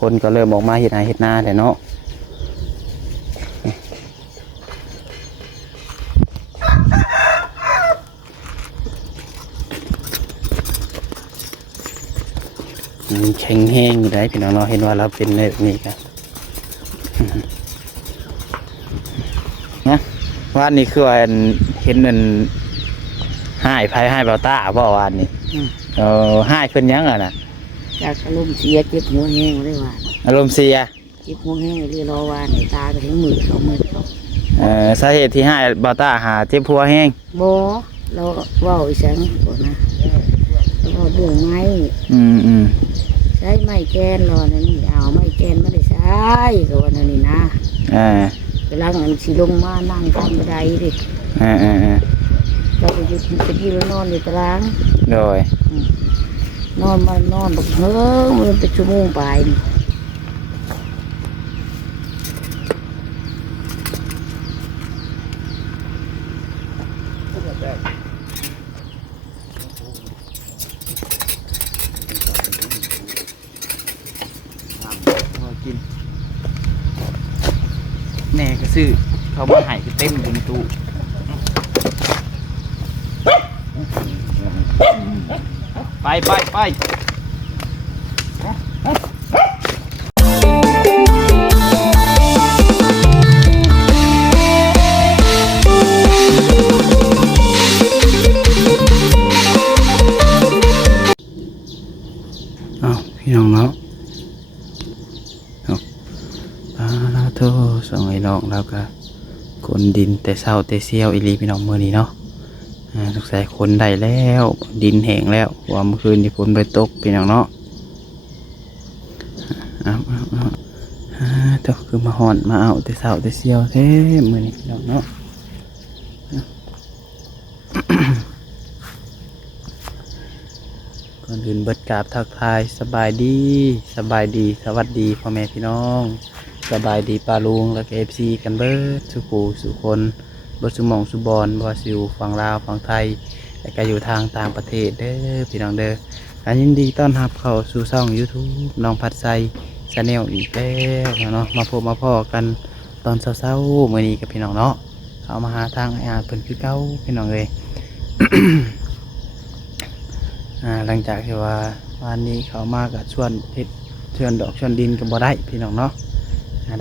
คนก็เริ่มออกมาเฮ็ดนาเฮ็ดนาแต่เนาะแข็งแห้งอยู่ได้พี่น้องเนาะเห็นว่าเราเป็นแบบนี้กันนะว่านี่คือว่าเห็นมันให้ไพ่ให้เบาต้าบ่วานนี่ให้เพิ่นยังอ่ะนะจากอารมณ์เสียเจ็บหัวแห้งเลยว่าอารมณ์เสียเจ็บหัวแห้งเรียรอวานในตาก็ถึงมือเขาสาเหตุที่ให้เบาต้าหาเจ็บหัวแห้งบ่เราว่าอีสังก่อนนะเราเรื่องไม้ใช้ไม้แกนรอนั่นนี่เอาไม้แกนไม่ได้ใช้ก็ว่านั่นนี่นะกำลังอันสิลงมานั่งทำบันไดดิเราไปหยุดตะกี้เรานอนอยู่ตารางโดยนอนมานอนแบบเฮ้อมันเป็นชั่วโมงไปกินแม่ก็ซื้อเขามาให้ก็เต็มอยู่ในตู้ไปเอาพี่น้องเนาะโทษส่งไอ้น้องแล้วก็คนดินแต่เศร้าแต่เสี้ยวอีลีพี่น้องมือนี้เนาะสงสัยคนได้แล้วดินแห้งแล้วว่าเมื่อคืนที่ฝนไปตกพี่น้องเนาะเจ้าคือมาหอนมาเอาแต่เศร้าแต่เสี้ยวแท้มือนี้พี่น้องเนาะก่อนอื่นเบิดกราบทักทายสบายดีสวัสดีพ่อแม่พี่น้องสบายดีปลาลุงและเอฟซีกันเบิดสุขูสุคนเบิดสุมองสุบอลบอสิวฝั่งลาวฝั่งไทยแต่ก็อยู่ทางต่างประเทศเด้อพี่น้องเด้อการยินดีต้อนรับเข้าสู่ช่อง YouTube น้องพัดไซชาแนลอีกแล้วเนาะมาพบมาพ่อกันตอนเช้าๆมื้อนี้กับพี่น้องเนาะเข้ามาหาทางเพิ่นคือเก่าพี่น้องเลย หลังจากที่ว่าวันนี้เขามากับชวนเฮ็ดชวนดอกชวนดินกับบ่ได้พี่น้องเนาะ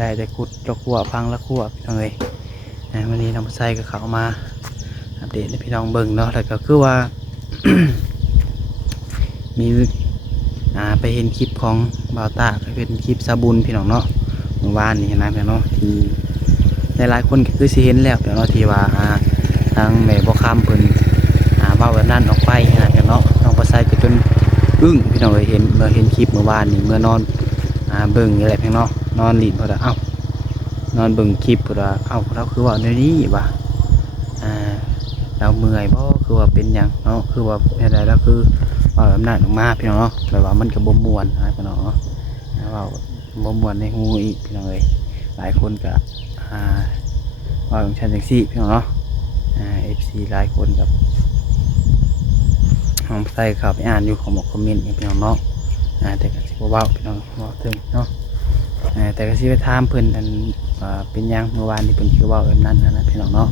ได้แต่ขุดละขั้วพังละขั้วพี่น้องเลยวันนี้น้องพัดไซก็เขามาอัปเดตให้พี่น้องเบิ่งเนาะแล้วก็คือว่า มีไปเห็นคลิปของบ่าวตาก็เป็นคลิปซาบุนพี่น้องเนาะเมื่อวานนี้นะพี่น้องที่หลายคนก็คือสิเห็นแล้วพี่น้องที่ว่าทางแม่บ่คำเพิ่นว่าแบบนั้นออกไปนะพี่น้องน้องพัดไซก็จนอึ้งพี่น้องเลยเห็นคลิปเมื่อวานนี้เมื่อนอนเบิ่งอะไรพี่น้องนอนหลีนพอดนอนเบิ่งคลิปพอดเราคือว่าในนี้ว่ะเราเมื่อยเพราะคือว่าเป็นอย่างเนาะคือว่าอะไรเราคือว่าแบบนั้นออกมาพี่น้องเนาะแบบว่ามันกับบ่มวนนะพี่น้องเนาะว่าบ่มวนในหูอีกพี่น้องเลยหลายคนก็ว่าของฉันจังซี่พี่น้องเนาะFC หลายคนกับห้องใส่ข่าวไปอ่านอยู่ของคอมเมนต์พี่น้องเนาะแต่ก็สิบ่เว้าพี่น้องเนาะถึงเนาะแต่ก็สิไปถามเพิ่นอันเป็นยังเมื่อวานนี่เพิ่นคือว่าแบบนั้นนะพี่น้องเนาะ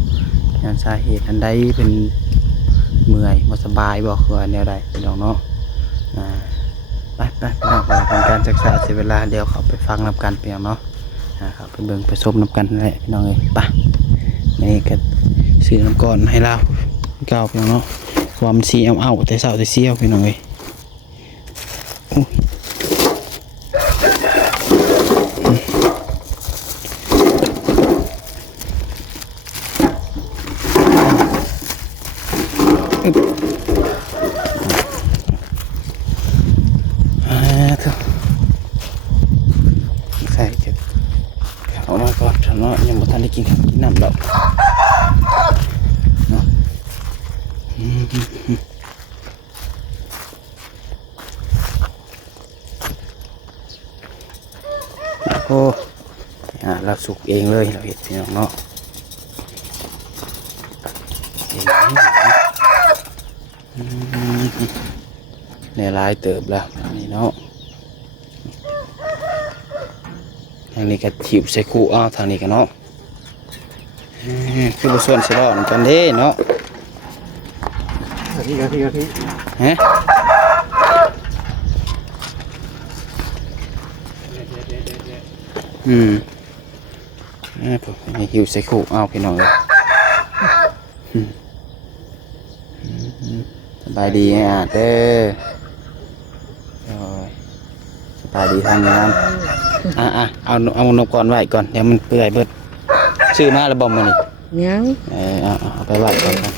อย่างสาเหตุอันใดเป็นเมื่อยบ่สบายบ่คือแนวใดพี่น้องเนาะไปพี่น้องเป็นการศึกษาเสียเวลาเดี๋ยวเขาไปฟังนำกันพี่น้องเนาะครับไปเบิ่งไปชมนำกันนั่นแหละพี่น้องเอ้ยไปนี่ก็ซื้อน้ำก่อนให้เราเก่าพี่น้องเนาะความสีเอาแต่เศร้าแต่เสี้ยวพี่น้องเอ้ยใส่เก็บเอามาก่อนฉันเนาะยังไม่ทันได้กินน้ำดอกเนาะโอ้เราสุกเองเลยเราเห็ดพี่น้องเนาะในลายเติบแล้วนี่เนาะ างนี้ก็ถิวใส่คู่อ้าวทางนี้ก็เนาะคือบ่ส่วนสิรอดกันเด้เนาะทีฮะผมหิวใส่คู่อ้าวพี่น้องเลยสบายดีอ่ะเด้อสบายดีทางนี้นะเอานกก่อนไว้ก่อนเดี๋ยวมันเปื่อยเบิดซื้อมาแล้วบ่มื้อนี้ยังเอาไปไว้ก่อนครับ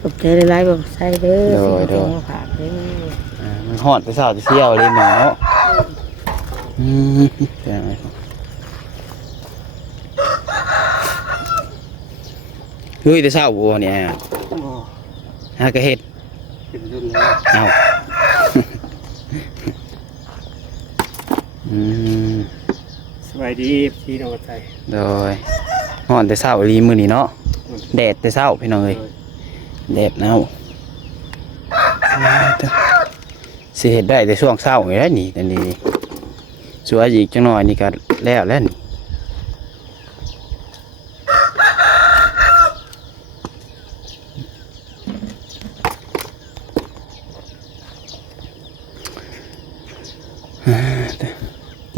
ขอบใจหลายๆบ่ใส่เด้อมาฝากเด้อมันฮอดไปเช้าจะเที่ยวเลยเนาะเป็นไงลุยแต่เช้าบัวเนี่ยหากระเฮ็ดเอาสบายดีพี่น้องใจโดยฮอดแต่เช้าลีมื้อนี้เนาะแดดแต่เช้าพี่น้องเอ้ยแดดหนาวสิเฮ็ดได้แต่ช่วงเช้านี่แหละนี่ตอนนี้สวยอีกจังหน่อยนี่ก็แล้วนี่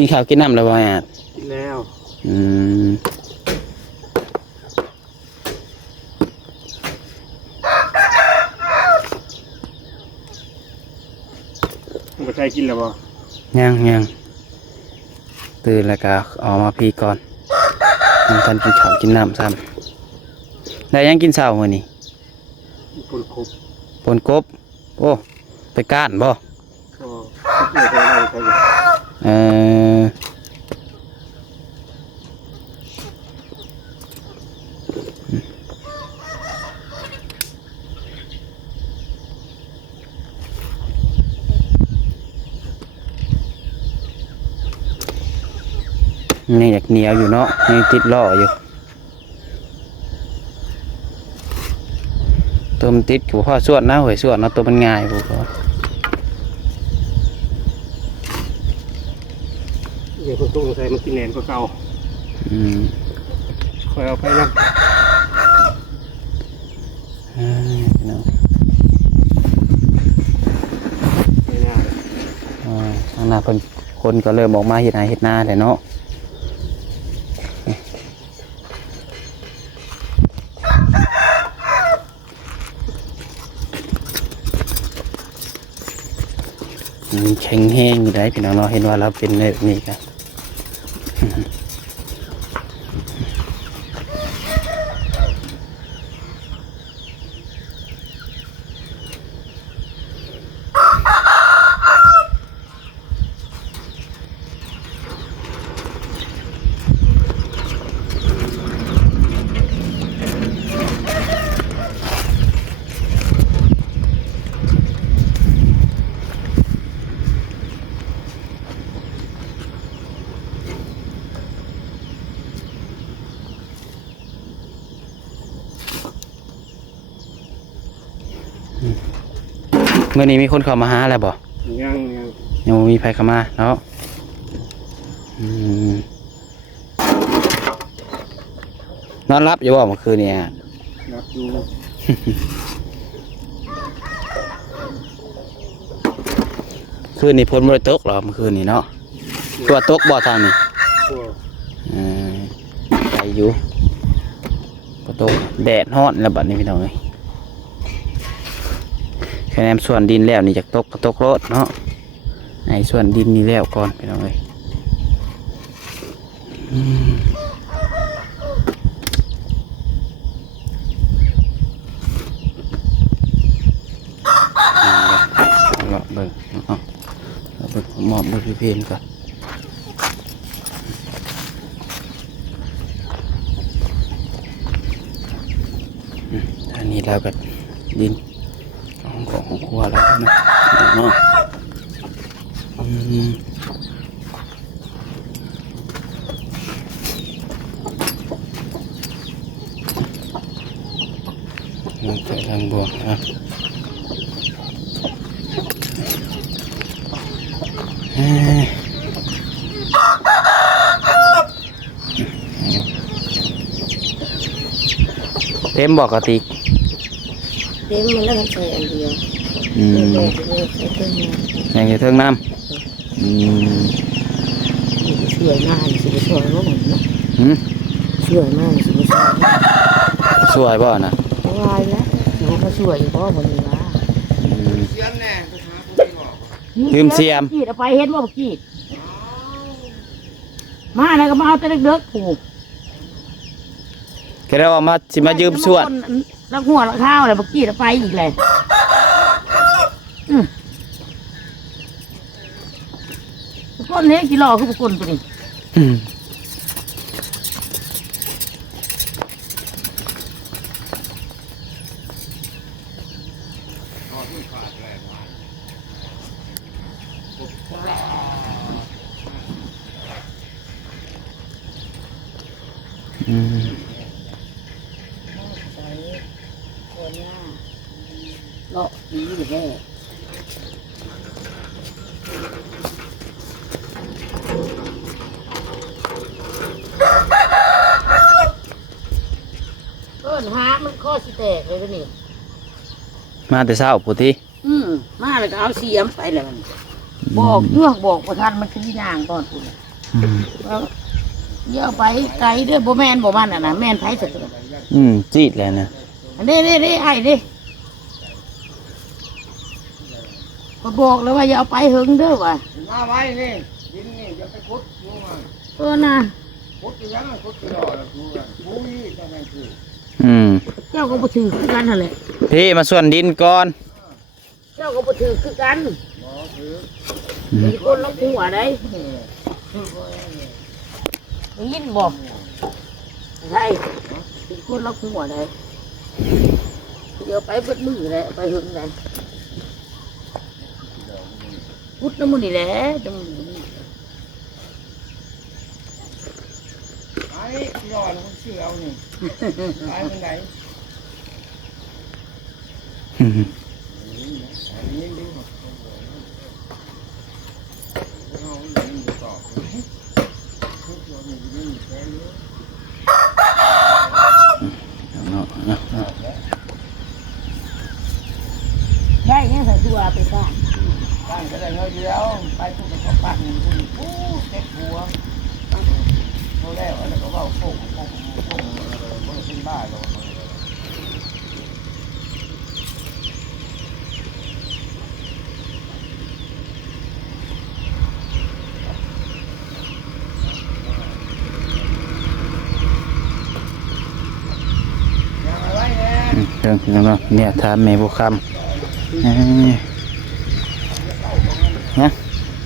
กินข้าวกินน้ำแล้วบ่อ่ะกินแล้วบ่ใช่กินแล้วบ่ยังตื่นแล้วก็ออกมาพี่ก่อนมันทันกินข้าวกินน้ำซ้ำแล้วยังกินเช้ามื้อนี้ปนกบโอ้ไปก้านบ่นี่อยากเหนียวอยู่เนาะยังติดล่ออยู่ตัวมันติดกับพ่อส่วนนะหวยส่วนเนาะตัวมันง่ายพวกเขาเดี๋ยวตุ้งใส่มันกินแหนมก็เก่าคอยเอาไปนะไม่น่าเลยทางหน้าคนก็เริ่มออกมาเห็ดหน้าแต่เนาะแข็งแห้งอยู่ได้พี่น้องเราเห็นว่าเราเป็นแบบนี้กันเมื่อนี้มีคนเข้ามาหาอะไรบ่ยังมีใครเข้ามาเนาะนอนรับอยู่บ่เมื่อคืนเนี่ยรับอยู่คืนนี้พ้นบริตกหรอเมื่อคืนนี้เนาะตัวตกบ่ทางนี้ใจอยู่ตกแดดฮ้อนแล้วบัดนี้พี่น้องเลยคะแนนส่วนดินแล้วนี่จากตกก็ตกรถเนาะไอ้ส่วนดินนี่แล้วก่อนพี่น้องเลยเบิ่งหมอบเบิ่งเพลนก่อนอันนี้เราก็ดินของครัวแล้วนะเนาะมันจะทางบวกนะ ต็มบอกกะติก เต็มมันแล้วมันใส่อันเดียว อืม ใส่เครื่องมือ อย่างนี้เทิงน้ำช่วยงานสิบช่วยว่าผมเนาะ หืม ช่วยมากสิบช่วย สวยบ่นะ วายแล้วสิบมาช่วยเพราะมันมีว่า ลืมเสียม กีดเอาไปเห็นว่ากีดมาแล้วก็มาเอาแต่เด็กๆผูก ก็ได้ว่ามาสิมายืมสวด แล้วหัวแล้วข้าวอะไรบักกีดเอาไปอีกเลยก้นเล็กกี่หล่อคือก้นตัวนี้ อืม อืม ใส่ตัวเนี้ยเลาะดีหรือแค่หามันข้อสิแตกเลยตัวนี้ มาแต่เช้าปุติ มาเลยก็เอาเสียมไปเลยมันบอกเรื่องบอกประทันมันคือย่างตอนคุณ อืม เยอะไปไกลเด้อบ่แม่นบ่มันอ่ะนะแม่นไผสักตัว จีดเลยนะ อันนี้ไอ้ดิก็บอกแล้วว่าอย่าเอาไปหึงเด้อว่ะ มาไว้นี่ดินนี่อย่าไปขุดดูมัน น่ะ ขุดยังขุดตลอดดูกันปุ้ยจังไงคือ เจ้าก็บ่ถือคือกันนั่นแหละ พี่มาส่วนดินก่อน เจ้าก็บ่ถือคือกันมีคนละหัวได้ได้ยินบ่ใช่มีคนละหัวได้เดี๋ยวไปเบิดมือเลยเอาไปหึงเลยพุดน้ำมันนี่แหละจัง ไอ้ยอดมันเสือเอานี่ไอ้เป็นไง ได้ยังใส่ตัวไปบ้าน บ้านก็ได้เงินเดียวไปพูดกับบ้านนี่พูดปู๊เด็กหัวเขาแล้วแล้วก็ว่าโป่งมันเป็นบ้าหรอเรื่องพี่น้องเนี่ยถามแม่บุคคำนะ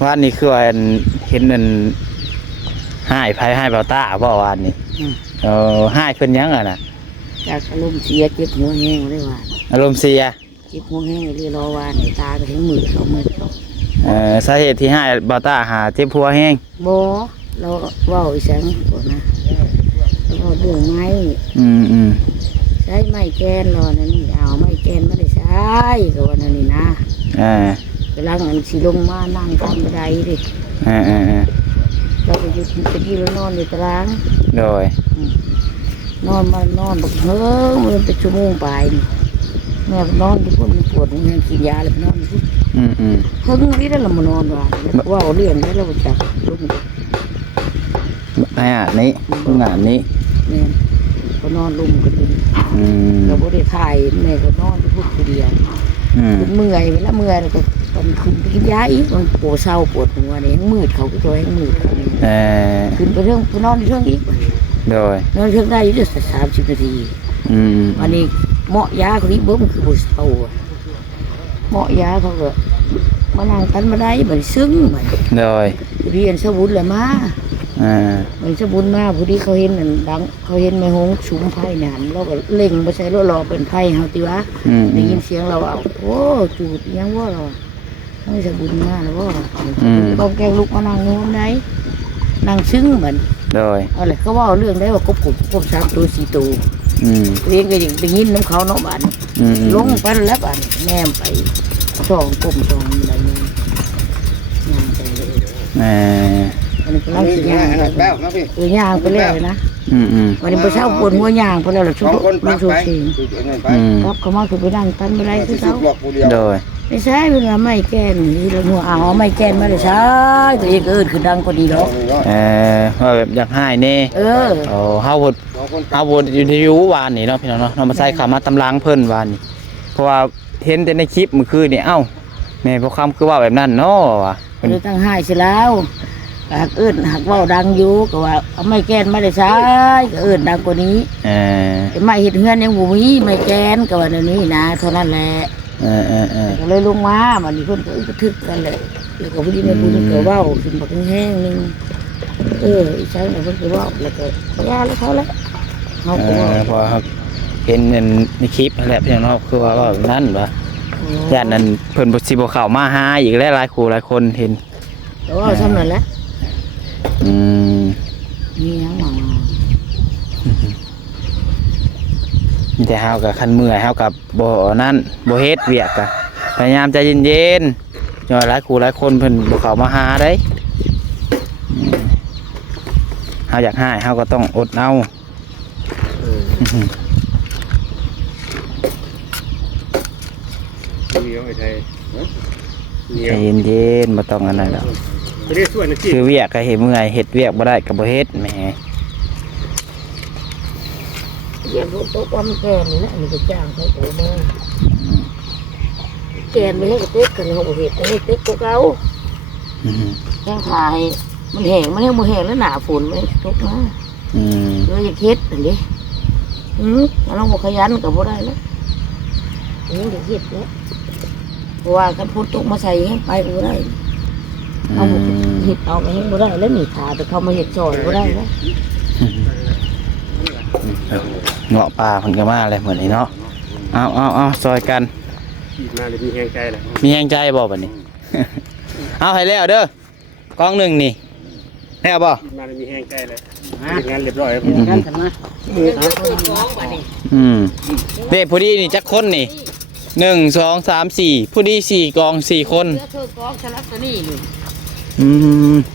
ว่านี่คือว่าเห็นนั่นให้ไผให้เบาตาบ่วานนี่ให้เพิ่นยังอ่ะน่ะ จากอารมณ์เสียเจ็บหัวแห้งเลยว่า อารมณ์เสีย เจ็บหัวแห้งเลยรอว่าในตาก็ถึงมือเขา สาเหตุที่ให้เบาตาหาเจ็บหัวแห้ง บ่เราเว้าอีสังก่อนนะเราเรื่องไม้ อืม ใช้ไม้แกนรอนั่นนี่เอาไม้แกนไม่ได้ใช้ก็ว่านั่นนี่นะ กำลังอันสิลงมานั่งทำบันไดดิ เราไปอยู่ตะกี้เรานอนอยู่ตาราง โดย นอนบักเฮ้อมันเป็นชั่วโมงไปนี่แม่นอนที่คนมันปวดมันยังกินยาแล้วนอนที่ เพิ่งนี่ได้ละมานอนว่าว่าเลี้ยงได้แล้วจักลุง นี่นี้งานนี้ เนี่ยก็นอนลุมกันอยู่เราบ่ได้ถ่ายแม่ก็นอนที่พูดคนเดียวเมื่อยเวลาเมื่อยแล้วก็มันขึ้นไปกินยาอีกมันปวดเศร้าปวดหัวเนี่ยยังมืดเขาก็ตัวยังมืดเขาเนี่ยขึ้นไปเรื่องไปนอนในเรื่องอีก โดย นอนเรื่องได้อยู่ได้30 นาทีอันนี้เหมาะยาคนนี้เบิ้มคือบุษเตาเหมาะยาเขาก็มานั่งกันมาได้เหมือนซึ้งเหมือน โดย เรียนสบุญเลยมาเหมือนสบุญมาพอดีเขาเห็นนั่นดังเขาเห็นไม่หงชุมไผ่เนี่ยเราก็เล่งไปใส่รถรอเป็นไผ่เฮาติวะได้ยินเสียงเราเอาโอ้จูดยังว่าเราไม่สบุญมาแล้วว่าต้องแกงลูกมานั่งงงได้นั่งซึ้งเหมือน โดย อะไรเขาว่าเรื่องได้ว่ากบ3 ตัว4 ตัวเรียนก็อย่างได้ยินน้ำเขาเนาะบ้านลงไปแล้วบ้านแนมไป2 กลม2อะไรนี่งานไปเลย อันนี้กำลังสิย่าง แป้วนะพี่ ย่างไปเรื่อยนะ วันนี้ไปเช้าปวดหัวย่างไปแล้วชุบลูกชุบสิครับเขามาคือไปนั่งตันอะไรคือเขา โดย ไม่ใช่เป็นว่าไม่แก้นนี่เราหัวเอาไม่แก้นมาเลยใช่ตัวเองอื่นคือดังกว่านี้หรอก ว่าแบบอยากให้เน่โอ้เฮาบ่อยู่ที่อยู่วานนี่เนาะพี่น้องเนาะเรามาใส่ขามาตำล้างเพิ่นวานนี่เพราะว่าเห็นแต่ในคลิปเมื่อคืนนี่เอ้าแม่พอคำคือว่าแบบนั้นเนาะว่ะ เลยตั้งให้เสียแล้วหักอื่นหักว่าดังอยู่ก็ว่าเอาไม่แก้นมาเลยใช่ก็อื่นดังกว่านี้ไม่เห็นเฮือนยังบุมีไม่แก้นก็ว่านี้นะเท่านั้นแหละก็เลยลงมามันมีคนก็ทึกกันเลยแล้วก็พอดีในบุญก็ว่าขึ้นบักแห้งนึงอีใช้เนี่ยเพิ่นก็ว่าแล้วก็ยาแล้วเขาแล้วเขาก็ว่า พอครับเห็นในคลิปนั่นแหละพี่น้องเนาะคือว่าแบบนั้นว่ะญาตินั้นเพิ่นบ่สิบ่เข้ามาหาอีกแล้วหลายคู่หลายคนเห็น แต่ว่าซ้ำนั่นแหละ มีหยังหวัง มีแต่เฮากับคันเมื่อยเฮากับบ่นั่นบ่เฮ็ดเวียกกะพยายามใจเย็นๆย่อหลายคู่หลายคนเพิ่นบ่เข้ามาหาได้เฮาอยากให้เฮาก็ต้องอดเอาใจเย็นๆบ่ต้องอันนั้นดอกคือเวียกก็เฮ็ดเมื่อยเฮ็ดเวียกบ่ได้ก็บ่เฮ็ดแหม เรียนรู้ตัวความแก่นี่นะนี่ก็จ้างเขาโตมาแก่ไม่ให้กระเต็กกันเขาบอกเหตุให้เต็กก็เก่าแห้งถ่ายมันแห้งมันแห้งมันแห้งแล้วหนาฝนไม่ตกมาเลยจะเค็ดอันนี้เราบอกขยันกับบ่ได้แล้วนี่จะเค็ดแล้วเพราะว่ากันพูดตกมาใส่ให้ไปบ่ได้เอาเห็ดเอาไปให้บ่ได้แล้วนี่ขาแต่เขามาเห็ดซอยบ่ได้แล้ว เงาะปลาเพิ่นก็มาเลยเหมือนนี่เนาะเอาซอยกันมาเลยมีแฮงใจล่ะมีแฮงใจบ่บัดนี้ เอาให้แล้วเด้อกองหนึ่งนี่แล้วบ่มาเลยมีแฮงใจเลยงานเรียบร้อยแล้วงานทำมาเด้ผู้ดีนี่จักคนนี่1 2 3 4ผู้ดี4กอง4คน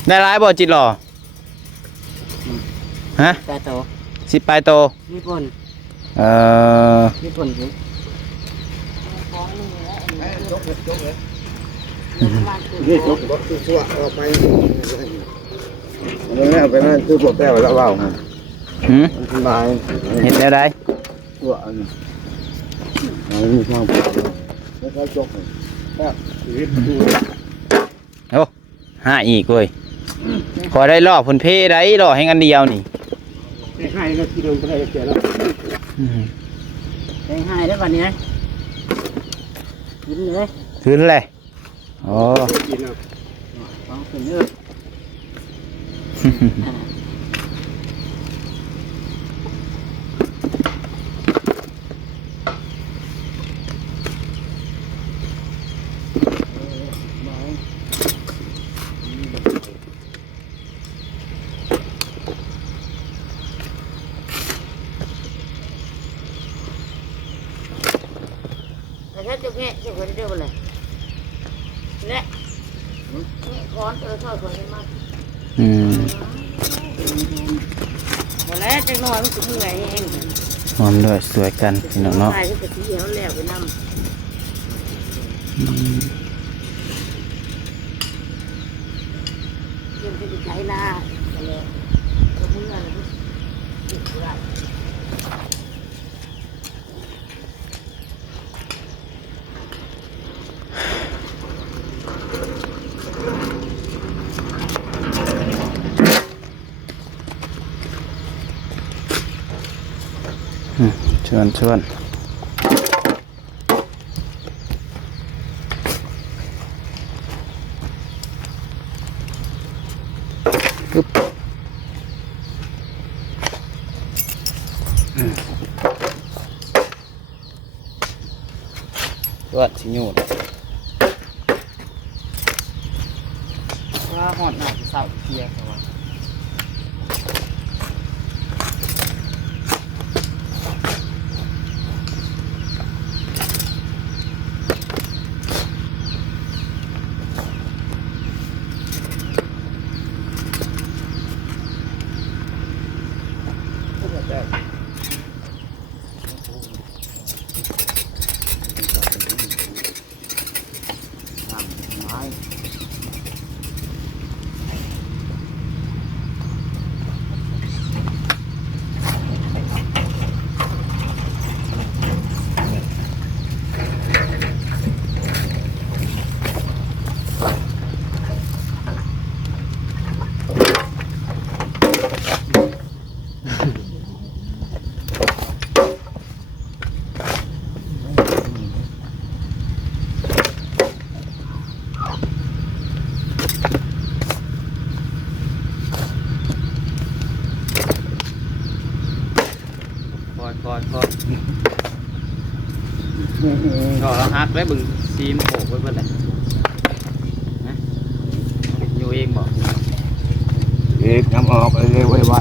ได้หลายบ่จิตหล่อฮะ10ปลายโตญี่ปุ่นญี่ปุ่นสินี่จบคือชั่วเอาไปแล้วไปนั่นคือพวกแก้วแล้วเว้าสบาย เห็นแล้วได้ ชั่วอันนี้มีความแล้วเขาจบแล้วโอ้ห้าอีกเว้ยขอได้ล่อผลเพได้ล่อให้กันเดียวนี่ให้แล้วที่เดินไปได้เจอแล้วให้ได้ป่ะเนี่ยกินเลย ขึ้นเลยโอ้กินแล้วต้องขึ้นเยอะถ้าจะแง่จะคนเดียวเลยและก้อนเจอทอดคนมากหมดแล้วจะนอนมันจะเหนื่อยเองหอมด้วยสวยกันพี่น้องเนาะใช่ก็จะสีเหลืองแล้วไปนำเรื่องที่จะใช้นาอะไรก็เมื่อไรก็ติดได้ชวนปึ๊บตัวสิญูดว่าหอดหนักใส่เกียร์เขาว่า ก็ฮักแล้วบึงซีมโผล่ไว้เพื่อนเลยนะอยู่เองบอก เอกน้ำออกเร็วไว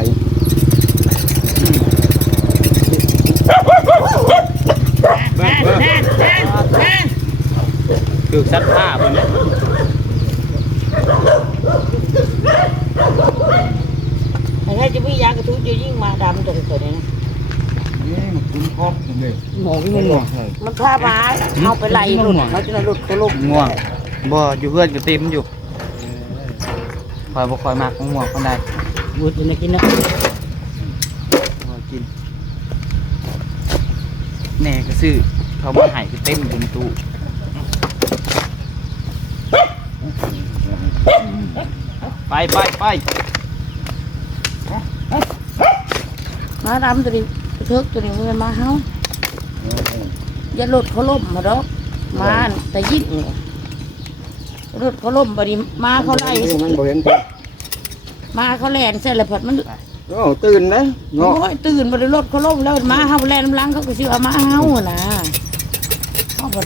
คือซัดผ้าเพื่อนเนี่ย ให้จะไม่ยากระทุ้งจะยิ่งมาดำตัวนี้นะ นี่มันคุ้นคอกเลย หมอที่มันหลงมันพามาเอาไปไล่หลุดเขาจะหลุดเขาลุก ง่วงบ่อยู่เพื่อนก็เต็มอยู่คอยบ่คอยมากง่วงคนใด บุตรจะกินนะ บ่กินแน่ก็ซื้อเขาบ่ให้ก็เต็มอยู่ในตู้ไป มาดำตัวนี้เทิกตัวนี้เงินมาเฮาอย่าหลุดเขาล้มมาดอกมาแต่ยิ่งเนี่ยหลุดเขาล้มบดีมาเขาไล่ มันบ่เห็น มาเขาแล่นเสร็จแล้วผัดมัน โอ้ตื่นนะเนาะ โอ้ยตื่นบดีรถเขาล้มแล้วมาเฮาแล่นน้ำลังเขาก็ชื่อมาเฮานะเขาก็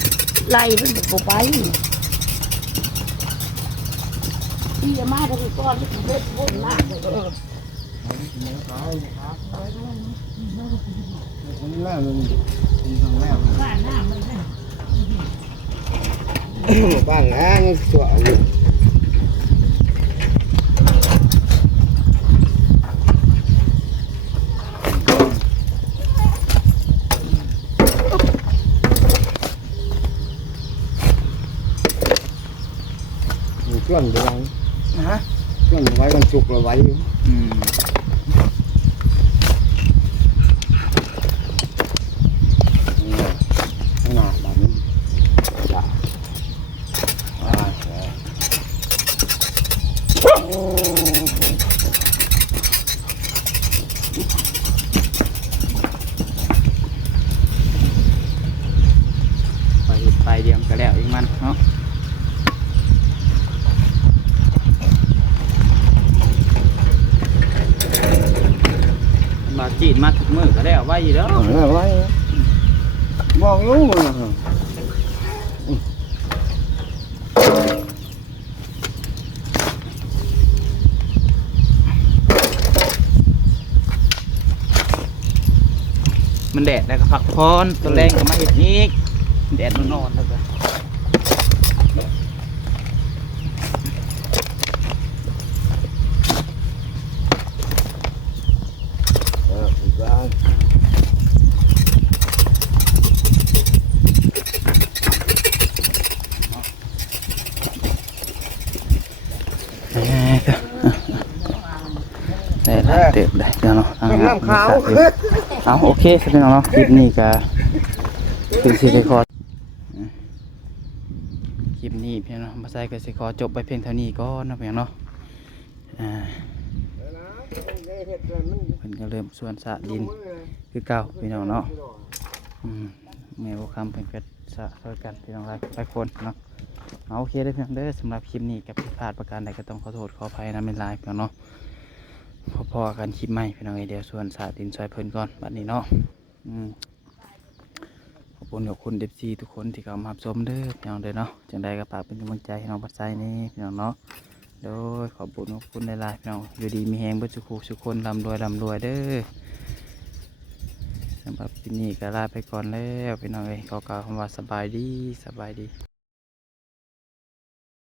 ไล่มันบุกไปที่มาทางก้อนที่เด็ดบุญมากเลย แม่มันทางแม่ บ้านหน้ามัน บ้านนะยังสวยอยู่ช่วนเดียว ฮะ ช่วนไว้กันสุกเราไว้ ขนาดแบบนี้จ้ะไปเดียวก็แล้วอีกมันเนาะมาจีนมาทุกมื้อก็แล้วไว้อยู่แล้ว ไว้บอกรู้มั้ง มันแดดแล้วก็พักผ่อนตัวแรงก็มาเห็ดอีกแดดนอนแล้วก็ได้ละเติบได้เดี๋ยวเนาะ น้ำขาว เอาโอเคสวัสดีน้องเนาะคลิปนี้ก็เป็นสิได้ขอคลิปนี้เพียงเนาะมาใส่ก็สิขอจบไปเพียงเท่านี้ก่อนเนาะเพียงเนาะเพิ่นก็เริ่มส่วนสระดินคือเก่าพี่น้องเนาะแม่บ่คำเพิ่นก็สระช่วยกันพี่น้องหลายคนเนาะเอาโอเคได้เพียงเด้อสำหรับคลิปนี้กับผิดพลาดประการใดก็ต้องขอโทษขออภัยนะเป็นหลายพี่น้องเนาะพอๆกันคลิปใหม่พี่น้องเดี๋ยวส่วนสระดินซอยเพิ่นก่อนบัดนี้เนาะขอบคุณเดฟซีทุกคนที่เข้ามารับชมเด้อพี่น้องเด้อเนาะจังใดก็ฝากเป็นกำลังใจให้น้องปัดไซนี่พี่น้องเนาะโดยขอบคุณหลายๆพี่น้องอยู่ดีมีแฮงเบิดทุกคนร่ำรวยเด้อสำหรับที่นี่ก็ลาไปก่อนแล้วพี่น้องเอ้ยขอกล่าวคำว่าสบายดี